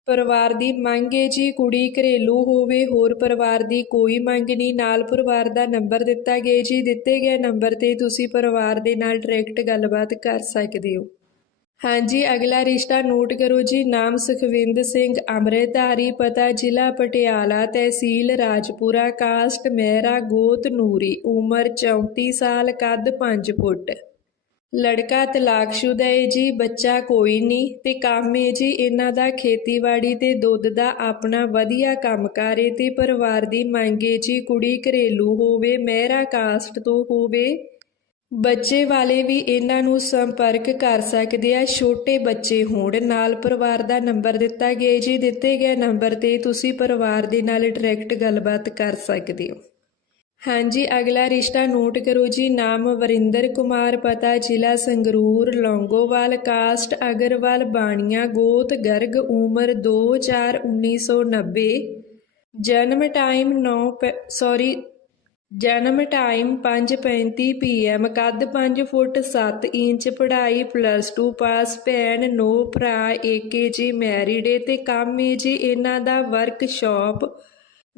ਪਰਿਵਾਰ ਦੀ ਮੰਗ ਹੈ ਜੀ, ਕੁੜੀ ਘਰੇਲੂ ਹੋਵੇ, ਹੋਰ ਪਰਿਵਾਰ ਦੀ ਕੋਈ ਮੰਗ ਨਹੀਂ। ਨਾਲ ਪਰਿਵਾਰ ਦਾ ਨੰਬਰ ਦਿੱਤਾ ਗਿਆ ਜੀ। ਦਿੱਤੇ ਗਏ ਨੰਬਰ ਤੇ ਤੁਸੀਂ ਪਰਿਵਾਰ ਦੇ ਨਾਲ ਡਾਇਰੈਕਟ ਗੱਲਬਾਤ ਕਰ ਸਕਦੇ ਹੋ। ਹਾਂਜੀ, ਅਗਲਾ ਰਿਸ਼ਤਾ ਨੋਟ ਕਰੋ ਜੀ। ਨਾਮ ਸੁਖਵਿੰਦ ਸਿੰਘ, ਅੰਮ੍ਰਿਤਧਾਰੀ, ਪਤਾ ਜ਼ਿਲ੍ਹਾ ਪਟਿਆਲਾ, ਤਹਿਸੀਲ ਰਾਜਪੁਰਾ, ਕਾਸਟ ਮਹਿਰਾ, ਗੋਤ ਨੂਰੀ, ਉਮਰ 34 ਸਾਲ, ਕੱਦ 5 ਫੁੱਟ। ਲੜਕਾ ਤਲਾਕਸ਼ੁਦਾ ਏ ਜੀ, ਬੱਚਾ ਕੋਈ ਨਹੀਂ ਤੇ ਕੰਮ ਏ ਜੀ, ਇਹਨਾਂ ਦਾ ਖੇਤੀਬਾੜੀ ਤੇ ਦੁੱਧ ਦਾ ਆਪਣਾ ਵਧੀਆ ਕੰਮਕਾਰ ਹੈ ਤੇ ਪਰਿਵਾਰ ਦੀ ਮੰਗ ਏ ਜੀ, ਕੁੜੀ ਘਰੇਲੂ ਹੋਵੇ, ਮਹਿਰਾ ਕਾਸਟ ਤੋਂ ਹੋਵੇ। ਬੱਚੇ ਵਾਲੇ ਵੀ ਇਹਨਾਂ ਨੂੰ ਸੰਪਰਕ ਕਰ ਸਕਦੇ ਆ, ਛੋਟੇ ਬੱਚੇ ਹੋਣ, ਨਾਲ ਪਰਿਵਾਰ ਦਾ ਨੰਬਰ ਦਿੱਤਾ ਗਿਆ ਜੀ, ਦਿੱਤੇ ਗਏ ਨੰਬਰ ਤੇ ਤੁਸੀਂ ਪਰਿਵਾਰ ਦੇ ਨਾਲ ਡਾਇਰੈਕਟ ਗੱਲਬਾਤ ਕਰ ਸਕਦੇ ਹੋ। ਹਾਂਜੀ, ਅਗਲਾ ਰਿਸ਼ਤਾ ਨੋਟ ਕਰੋ ਜੀ। ਨਾਮ ਵਰਿੰਦਰ ਕੁਮਾਰ, ਪਤਾ ਜ਼ਿਲ੍ਹਾ ਸੰਗਰੂਰ, ਲੌਂਗੋਵਾਲ, ਕਾਸਟ ਅਗਰਵਾਲ, ਬਾਣੀਆਂ, ਗੋਤ, ਗਰਗ, ਉਮਰ 2/4/1990 ਜਨਮ ਟਾਈਮ 9 ਸੌਰੀ ਜਨਮ ਟਾਈਮ 5:35 ਪੀਐਮ ਕੱਦ 5 ਫੁੱਟ 7 ਇੰਚ, ਪੜ੍ਹਾਈ ਪਲੱਸ 2 ਪਾਸ, ਭੈਣ ਨੋ ਭਰਾ ਏਕੇ ਜੀ ਮੈਰਿਡ ਏ ਤੇ ਕੰਮ ਏ ਜੀ। ਇਹਨਾਂ ਦਾ ਵਰਕਸ਼ਾਪ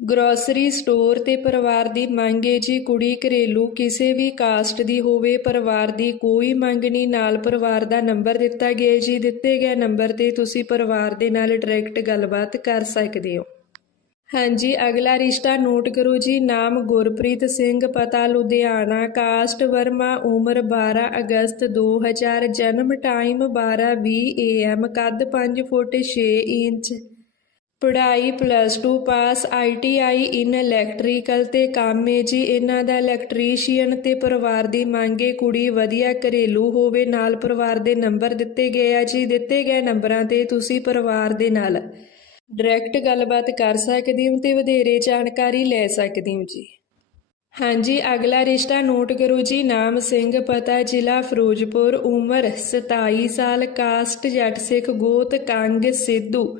ਗਰੋਸਰੀ ਸਟੋਰ ਤੇ ਪਰਿਵਾਰ ਦੀ ਮੰਗ ਹੈ ਜੀ ਕੁੜੀ ਘਰੇਲੂ ਕਿਸੇ ਵੀ ਕਾਸਟ ਦੀ ਹੋਵੇ, ਪਰਿਵਾਰ ਦੀ ਕੋਈ ਮੰਗ ਨਹੀਂ। ਨਾਲ ਪਰਿਵਾਰ ਦਾ ਨੰਬਰ ਦਿੱਤਾ ਗਿਆ ਜੀ। ਦਿੱਤੇ ਗਏ ਨੰਬਰ ਤੇ ਤੁਸੀਂ ਪਰਿਵਾਰ ਦੇ ਨਾਲ ਡਾਇਰੈਕਟ ਗੱਲਬਾਤ ਕਰ ਸਕਦੇ ਹੋ। ਹਾਂਜੀ, ਅਗਲਾ ਰਿਸ਼ਤਾ ਨੋਟ ਕਰੋ ਜੀ। ਨਾਮ ਗੁਰਪ੍ਰੀਤ ਸਿੰਘ, ਪਤਾ ਲੁਧਿਆਣਾ ਕਾਸਟ ਵਰਮਾ, ਉਮਰ 12 ਅਗਸਤ 2000 ਜਨਮ ਟਾਈਮ 12:20 ਏਐਮ ਕੱਦ 5 ਫੁੱਟ 6 ਇੰਚ। ਪੜ੍ਹਾਈ plus 2 pass ITI in electrical ਤੇ ਕੰਮ ਹੈ ਜੀ। ਇਹਨਾਂ ਦਾ ਇਲੈਕਟ੍ਰੀਸ਼ੀਅਨ ਤੇ ਪਰਿਵਾਰ ਦੀ ਮੰਗੇ ਕੁੜੀ ਵਧੀਆ ਘਰੇਲੂ ਹੋਵੇ, ਨਾਲ ਪਰਿਵਾਰ ਦੇ ਨੰਬਰ ਦਿੱਤੇ ਗਏ ਆ ਜੀ। ਦਿੱਤੇ ਗਏ ਨੰਬਰਾਂ ਤੇ ਤੁਸੀਂ ਪਰਿਵਾਰ ਦੇ ਨਾਲ ਡਾਇਰੈਕਟ ਗੱਲਬਾਤ ਕਰ ਸਕਦੇ ਹੋ ਤੇ ਵਧੇਰੇ ਜਾਣਕਾਰੀ ਲੈ ਸਕਦੇ ਹੋ ਜੀ। ਹਾਂਜੀ, ਅਗਲਾ ਰਿਸ਼ਤਾ ਨੋਟ ਕਰੋ ਜੀ। ਨਾਮ ਸਿੰਘ, ਪਤਾ ਜ਼ਿਲ੍ਹਾ ਫਿਰੋਜ਼ਪੁਰ, ਉਮਰ 27 ਸਾਲ ਕਾਸਟ ਜੱਟ ਸਿੱਖ, ਗੋਤ ਕੰਗ ਸਿੱਧੂ।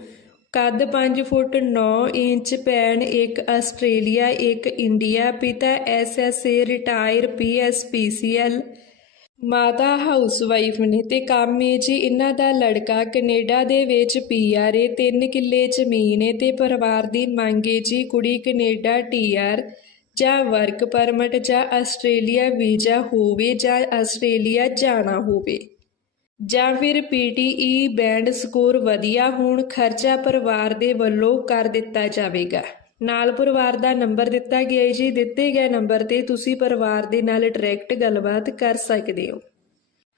ਕੱਦ 5 ਫੁੱਟ 9 ਇੰਚ ਭੈਣ ਇੱਕ ਆਸਟ੍ਰੇਲੀਆ, ਇੱਕ ਇੰਡੀਆ, ਪਿਤਾ ਐਸਐਸਏ ਰਿਟਾਇਰ ਪੀਐਸਪੀਸੀਐਲ ਮਾਤਾ ਹਾਊਸਵਾਈਫ ਨੇ ਤੇ ਕੰਮ ਏ ਜੀ, ਇਹਨਾਂ ਦਾ ਲੜਕਾ ਕੈਨੇਡਾ ਦੇ ਵਿੱਚ ਪੀਆਰ ਏ, ਤਿੰਨ ਕਿੱਲੇ ਜ਼ਮੀਨ ਏ ਤੇ ਪਰਿਵਾਰ ਦੀ ਮੰਗ ਏ ਜੀ, ਕੁੜੀ ਕੈਨੇਡਾ ਟੀਆਰ ਜਾਂ ਵਰਕ ਪਰਮਿਟ ਜਾਂ ਆਸਟ੍ਰੇਲੀਆ ਵੀਜ਼ਾ ਹੋਵੇ ਜਾਂ ਆਸਟ੍ਰੇਲੀਆ ਜਾਣਾ ਹੋਵੇ। ਜਾਂ ਫਿਰ ਪੀਟੀਈ ਬੈਂਡ ਸਕੋਰ ਵਧੀਆ ਹੋਣ, ਖਰਚਾ ਪਰਿਵਾਰ ਦੇ ਵੱਲੋਂ ਕਰ ਦਿੱਤਾ ਜਾਵੇਗਾ। ਨਾਲ ਪਰਿਵਾਰ ਦਾ ਨੰਬਰ ਦਿੱਤਾ ਗਿਆ ਹੈ ਜੀ। ਦਿੱਤੇ ਗਏ ਨੰਬਰ ਤੇ ਤੁਸੀਂ ਪਰਿਵਾਰ ਦੇ ਨਾਲ ਡਾਇਰੈਕਟ ਗੱਲਬਾਤ ਕਰ ਸਕਦੇ ਹੋ।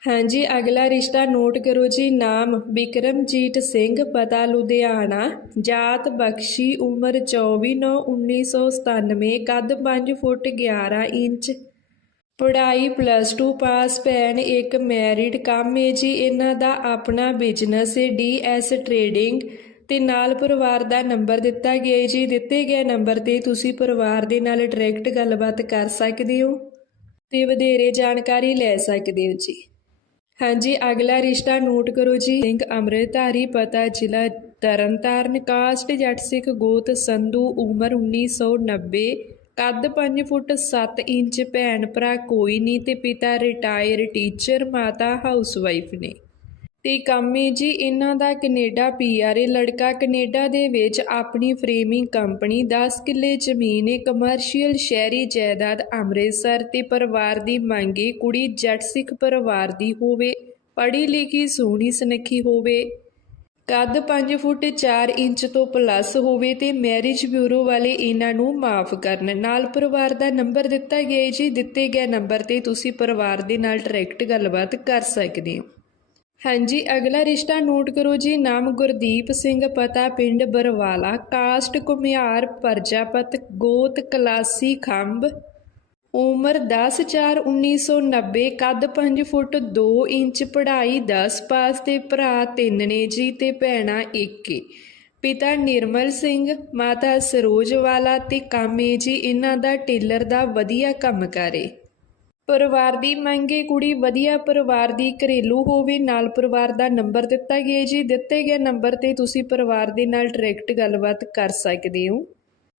ਹਾਂਜੀ, ਅਗਲਾ ਰਿਸ਼ਤਾ ਨੋਟ ਕਰੋ ਜੀ। ਨਾਮ ਬਿਕਰਮਜੀਤ ਸਿੰਘ, ਪਤਾ ਲੁਧਿਆਣਾ। ਜਾਤ ਬਖਸ਼ੀ, ਉਮਰ 24/9/1997 ਕੱਦ 5 ਫੁੱਟ 11 ਇੰਚ। ਪੜ੍ਹਾਈ ਪਲੱਸ 2 ਪਾਸ ਭੈਣ, ਇੱਕ ਮੈਰਿਡ ਕੰਮ ਹੈ ਜੀ। ਇਹਨਾਂ ਦਾ ਆਪਣਾ ਬਿਜ਼ਨਸ ਹੈ ਡੀਐਸ ਟਰੇਡਿੰਗ ਤੇ ਨਾਲ ਪਰਿਵਾਰ ਦਾ ਨੰਬਰ ਦਿੱਤਾ ਗਿਆ ਜੀ। ਦਿੱਤੇ ਗਏ ਨੰਬਰ ਤੇ ਤੁਸੀਂ ਪਰਿਵਾਰ ਦੇ ਨਾਲ ਡਾਇਰੈਕਟ ਗੱਲਬਾਤ ਕਰ ਸਕਦੇ ਹੋ ਤੇ ਵਧੇਰੇ ਜਾਣਕਾਰੀ ਲੈ ਸਕਦੇ ਹੋ ਜੀ। ਹਾਂਜੀ, ਅਗਲਾ ਰਿਸ਼ਤਾ ਨੋਟ ਕਰੋ ਜੀ। ਸਿੰਘ ਅੰਮ੍ਰਿਤਧਾਰੀ, ਪਤਾ ਜ਼ਿਲ੍ਹਾ ਤਰਨਤਾਰਨ, ਕਾਸਟ ਜੱਟ ਸਿੱਖ ਗੋਤ ਸੰਧੂ, ਉਮਰ 1990 ਕੱਦ 5 ਫੁੱਟ 7 ਇੰਚ ਭੈਣ ਭਰਾ ਕੋਈ ਨਹੀਂ ਤੇ ਪਿਤਾ ਰਿਟਾਇਰ ਟੀਚਰ ਮਾਤਾ ਹਾਊਸਵਾਈਫ ਨੇ। ਤੇ ਕਾਮੇ ਜੀ, ਇਹਨਾਂ ਦਾ ਕੈਨੇਡਾ ਪੀਆਰ ਏ। ਲੜਕਾ ਕੈਨੇਡਾ ਦੇ ਵਿੱਚ ਆਪਣੀ ਫਰੇਮਿੰਗ ਕੰਪਨੀ 10 ਕਿੱਲੇ ਜ਼ਮੀਨ ਏ। ਕਮਰਸ਼ੀਅਲ ਸ਼ਹਿਰੀ ਜਾਇਦਾਦ ਅੰਮ੍ਰਿਤਸਰ ਤੇ ਪਰਿਵਾਰ ਦੀ ਮੰਗੇ ਕੁੜੀ ਜੱਟ ਸਿੱਖ ਪਰਿਵਾਰ ਦੀ ਹੋਵੇ, ਪੜ੍ਹੀ ਲਿਖੀ ਸੋਹਣੀ ਸੁਨੱਖੀ ਹੋਵੇ। ਕੱਦ 5 ਫੁੱਟ 4 ਇੰਚ ਤੋਂ ਪਲੱਸ ਹੋਵੇ ਤੇ ਮੈਰਿਜ ਬਿਊਰੋ ਵਾਲੇ ਇਹਨਾਂ ਨੂੰ ਮਾਫ ਕਰਨ। ਨਾਲ ਪਰਿਵਾਰ ਦਾ ਨੰਬਰ ਦਿੱਤਾ ਗਿਆ ਹੈ ਜੀ। ਦਿੱਤੇ ਗਏ ਨੰਬਰ ਤੇ ਤੁਸੀਂ ਪਰਿਵਾਰ ਦੇ ਨਾਲ ਡਾਇਰੈਕਟ ਗੱਲਬਾਤ ਕਰ ਸਕਦੇ ਹੋ। ਹਾਂਜੀ, ਅਗਲਾ ਰਿਸ਼ਤਾ ਨੋਟ ਕਰੋ ਜੀ। ਨਾਮ ਗੁਰਦੀਪ ਸਿੰਘ, ਪਤਾ ਪਿੰਡ ਬਰਵਾਲਾ। ਕਾਸਟ ਕੁਮਿਆਰ ਪ੍ਰਜਾਪਤ, ਗੋਤ, ਕਲਾਸੀ, ਖੰਭ। ਉਮਰ 10/4/1990 ਕੱਦ 5 ਫੁੱਟ 2 ਇੰਚ, ਪੜ੍ਹਾਈ 10 ਪਾਸ ਤੇ ਭਰਾ ਤਿੰਨ ਨੇ, ਜੀ ਤੇ ਭੈਣਾਂ ਇੱਕ ਏ। ਪਿਤਾ ਨਿਰਮਲ ਸਿੰਘ, ਮਾਤਾ ਸਰੋਜਵਾਲਾ ਤੇ ਕਾਮੇ ਜੀ, ਇਹਨਾਂ ਦਾ ਟੇਲਰ ਦਾ ਵਧੀਆ ਕੰਮ ਕਰੇ। ਪਰਿਵਾਰ ਦੀ ਮੰਗੇ ਕੁੜੀ ਵਧੀਆ ਪਰਿਵਾਰ ਦੀ ਘਰੇਲੂ ਹੋਵੇ, ਨਾਲ ਪਰਿਵਾਰ ਦਾ ਨੰਬਰ ਦਿੱਤਾ ਗਿਆ ਜੀ। ਦਿੱਤੇ ਗਏ ਨੰਬਰ ਤੇ ਤੁਸੀਂ ਪਰਿਵਾਰ ਦੇ ਨਾਲ ਡਾਇਰੈਕਟ ਗੱਲਬਾਤ ਕਰ ਸਕਦੇ ਹੋ।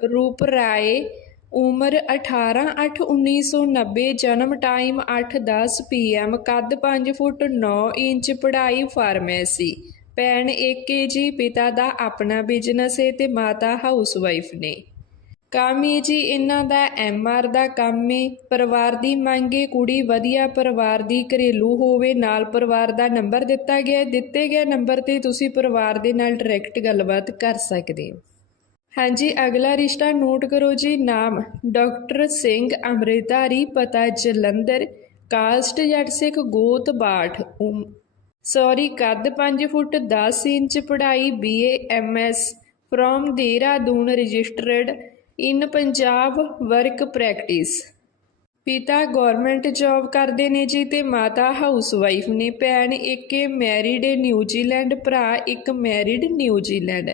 ਰੂਪ ਰਾਏ, ਉਮਰ 18/8/1990 ਜਨਮ ਟਾਈਮ 8:10 ਪੀਐਮ ਕੱਦ ਪੰਜ ਫੁੱਟ ਨੌ ਇੰਚ, ਪੜ੍ਹਾਈ ਫਾਰਮੇਸੀ। ਭੈਣ ਏਕੇ ਜੀ, ਪਿਤਾ ਦਾ ਆਪਣਾ ਬਿਜ਼ਨਸ ਹੈ ਤੇ ਮਾਤਾ ਹਾਊਸਵਾਈਫ ਨੇ। ਕੰਮ ਹੈ ਜੀ, ਇਹਨਾਂ ਦਾ ਐਮਆਰ ਦਾ ਕੰਮ ਹੈ ਪਰਿਵਾਰ ਦੀ ਮੰਗੇ ਕੁੜੀ ਵਧੀਆ ਪਰਿਵਾਰ ਦੀ ਘਰੇਲੂ ਹੋਵੇ, ਨਾਲ ਪਰਿਵਾਰ ਦਾ ਨੰਬਰ ਦਿੱਤਾ ਗਿਆ ਦਿੱਤੇ ਗਏ ਨੰਬਰ ਤੇ ਤੁਸੀਂ ਪਰਿਵਾਰ ਦੇ ਨਾਲ ਡਾਇਰੈਕਟ ਗੱਲਬਾਤ ਕਰ ਸਕਦੇ ਹੋ। ਹਾਂਜੀ, ਅਗਲਾ ਰਿਸ਼ਤਾ ਨੋਟ ਕਰੋ ਜੀ, ਨਾਮ ਡਾਕਟਰ ਸਿੰਘ ਅੰਮ੍ਰਿਤਧਾਰੀ, ਪਤਾ ਜਲੰਧਰ, ਕਾਸਟ ਜੱਟ ਸਿੱਖ ਗੋਤ ਬਾਠ, ਉਮ, ਸੌਰੀ, ਕੱਦ 5 ਫੁੱਟ 10 ਇੰਚ ਪੜ੍ਹਾਈ BA MS from Dehradun registered in Punjab work practice ਪਿਤਾ ਗਵਰਨਮੈਂਟ ਜੌਬ ਕਰਦੇ ਨੇ ਜੀ ਤੇ ਮਾਤਾ ਹਾਊਸਵਾਈਫ ਨੇ, ਭੈਣ ਇੱਕ ਮੈਰਿਡ ਨਿਊਜ਼ੀਲੈਂਡ ਭਰਾ ਇੱਕ ਮੈਰਿਡ ਨਿਊਜ਼ੀਲੈਂਡ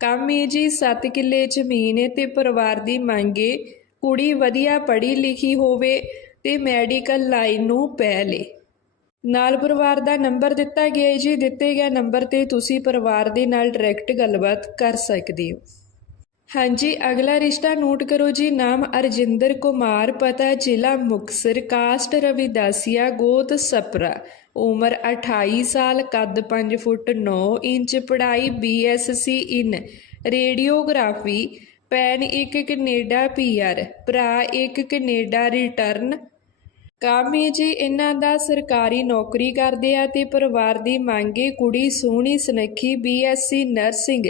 ਕੰਮ ਇਹ ਜੀ 7 ਕਿੱਲੇ ਜ਼ਮੀਨ ਹੈ ਤੇ ਪਰਿਵਾਰ ਦੀ ਮੰਗ ਮੰਗੇ ਕੁੜੀ ਵਧੀਆ ਪੜ੍ਹੀ ਲਿਖੀ ਹੋਵੇ ਤੇ ਮੈਡੀਕਲ ਲਾਈਨ ਨੂੰ ਪੈ ਲੇ ਨਾਲ ਪਰਿਵਾਰ ਦਾ ਨੰਬਰ ਦਿੱਤਾ ਗਿਆ ਹੈ ਜੀ। ਦਿੱਤੇ ਗਿਆ ਨੰਬਰ ਤੇ ਤੁਸੀਂ ਪਰਿਵਾਰ ਦੇ ਨਾਲ ਡਾਇਰੈਕਟ ਗੱਲਬਾਤ ਕਰ ਸਕਦੇ ਹੋ। ਹਾਂਜੀ, ਅਗਲਾ ਰਿਸ਼ਤਾ ਨੋਟ ਕਰੋ ਜੀ। ਨਾਮ ਅਰਜਿੰਦਰ ਕੁਮਾਰ, ਪਤਾ ਜ਼ਿਲ੍ਹਾ ਮੁਕਤਸਰ ਕਾਸਟ ਰਵਿਦਾਸੀਆ ਗੋਤ ਸਪਰਾ। ਉਮਰ 28 ਸਾਲ, ਕੱਦ 5 ਫੁੱਟ 9 ਇੰਚ, ਪੜ੍ਹਾਈ ਬੀਐਸਸੀ ਇਨ ਰੇਡੀਓਗ੍ਰਾਫੀ ਭੈਣ ਇੱਕ ਕੈਨੇਡਾ ਪੀਆਰ, ਭਰਾ ਇੱਕ ਕੈਨੇਡਾ ਰਿਟਰਨ। ਕਾਮੇ ਜੀ ਇਹਨਾਂ ਦਾ ਸਰਕਾਰੀ ਨੌਕਰੀ ਕਰਦੇ ਆ ਤੇ ਪਰਿਵਾਰ ਦੀ ਮੰਗੇ ਕੁੜੀ ਸੋਹਣੀ, ਸੁਨੱਖੀ ਬੀਐਸਸੀ ਨਰਸਿੰਗ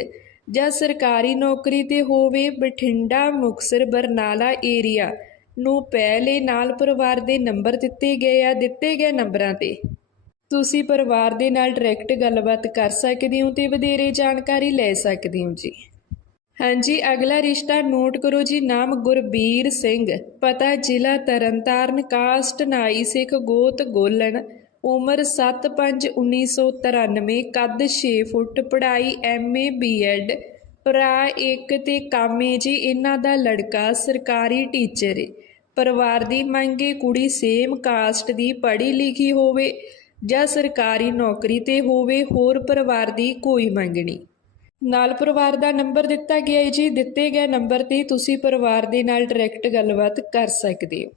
ਜਾਂ ਸਰਕਾਰੀ ਨੌਕਰੀ ਤੇ ਹੋਵੇ ਬਠਿੰਡਾ ਮੁਕਸਰ ਬਰਨਾਲਾ ਏਰੀਆ ਨੂੰ ਪਹਿਲੇ ਨਾਲ ਪਰਿਵਾਰ ਦੇ ਨੰਬਰ ਦਿੱਤੇ ਗਏ ਆ, ਦਿੱਤੇ ਗਏ ਨੰਬਰਾਂ ਤੇ। ਤੁਸੀਂ ਪਰਿਵਾਰ ਦੇ ਨਾਲ ਡਾਇਰੈਕਟ ਗੱਲਬਾਤ ਕਰ ਸਕਦੇ ਹੋ ਤੇ ਵਧੇਰੇ ਜਾਣਕਾਰੀ ਲੈ ਸਕਦੇ ਹੋ ਜੀ। ਹਾਂਜੀ, ਅਗਲਾ ਰਿਸ਼ਤਾ ਨੋਟ ਕਰੋ ਜੀ, ਨਾਮ ਗੁਰਬੀਰ ਸਿੰਘ। ਪਤਾ ਜ਼ਿਲ੍ਹਾ ਤਰਨਤਾਰਨ, ਕਾਸਟ ਨਾਈ ਸਿੱਖ ਗੋਤ ਗੋਲਣ, ਉਮਰ 7/5/1993 ਕੱਦ 6 ਫੁੱਟ, ਪੜ੍ਹਾਈ ਐਮਏ ਬੀਐਡ ਭਰਾ ਇੱਕ ਤੇ ਕਾਮੇ ਜੀ, ਇਹਨਾਂ ਦਾ ਲੜਕਾ ਸਰਕਾਰੀ ਟੀਚਰ ਏ। ਪਰਿਵਾਰ ਦੀ ਮੰਗ ਹੈ ਕੁੜੀ ਸੇਮ ਕਾਸਟ ਦੀ, ਪੜ੍ਹੀ ਲਿਖੀ ਹੋਵੇ। ਜਾਂ ਸਰਕਾਰੀ ਨੌਕਰੀ ਤੇ ਹੋਵੇ ਹੋਰ ਪਰਿਵਾਰ ਦੀ ਕੋਈ ਮੰਗਣੀ। ਨਾਲ ਪਰਿਵਾਰ ਦਾ ਨੰਬਰ ਦਿੱਤਾ ਗਿਆ ਹੈ ਜੀ। ਦਿੱਤੇ ਗਏ ਨੰਬਰ ਤੇ ਤੁਸੀਂ ਪਰਿਵਾਰ ਦੇ ਨਾਲ ਡਾਇਰੈਕਟ ਗੱਲਬਾਤ ਕਰ ਸਕਦੇ ਹੋ।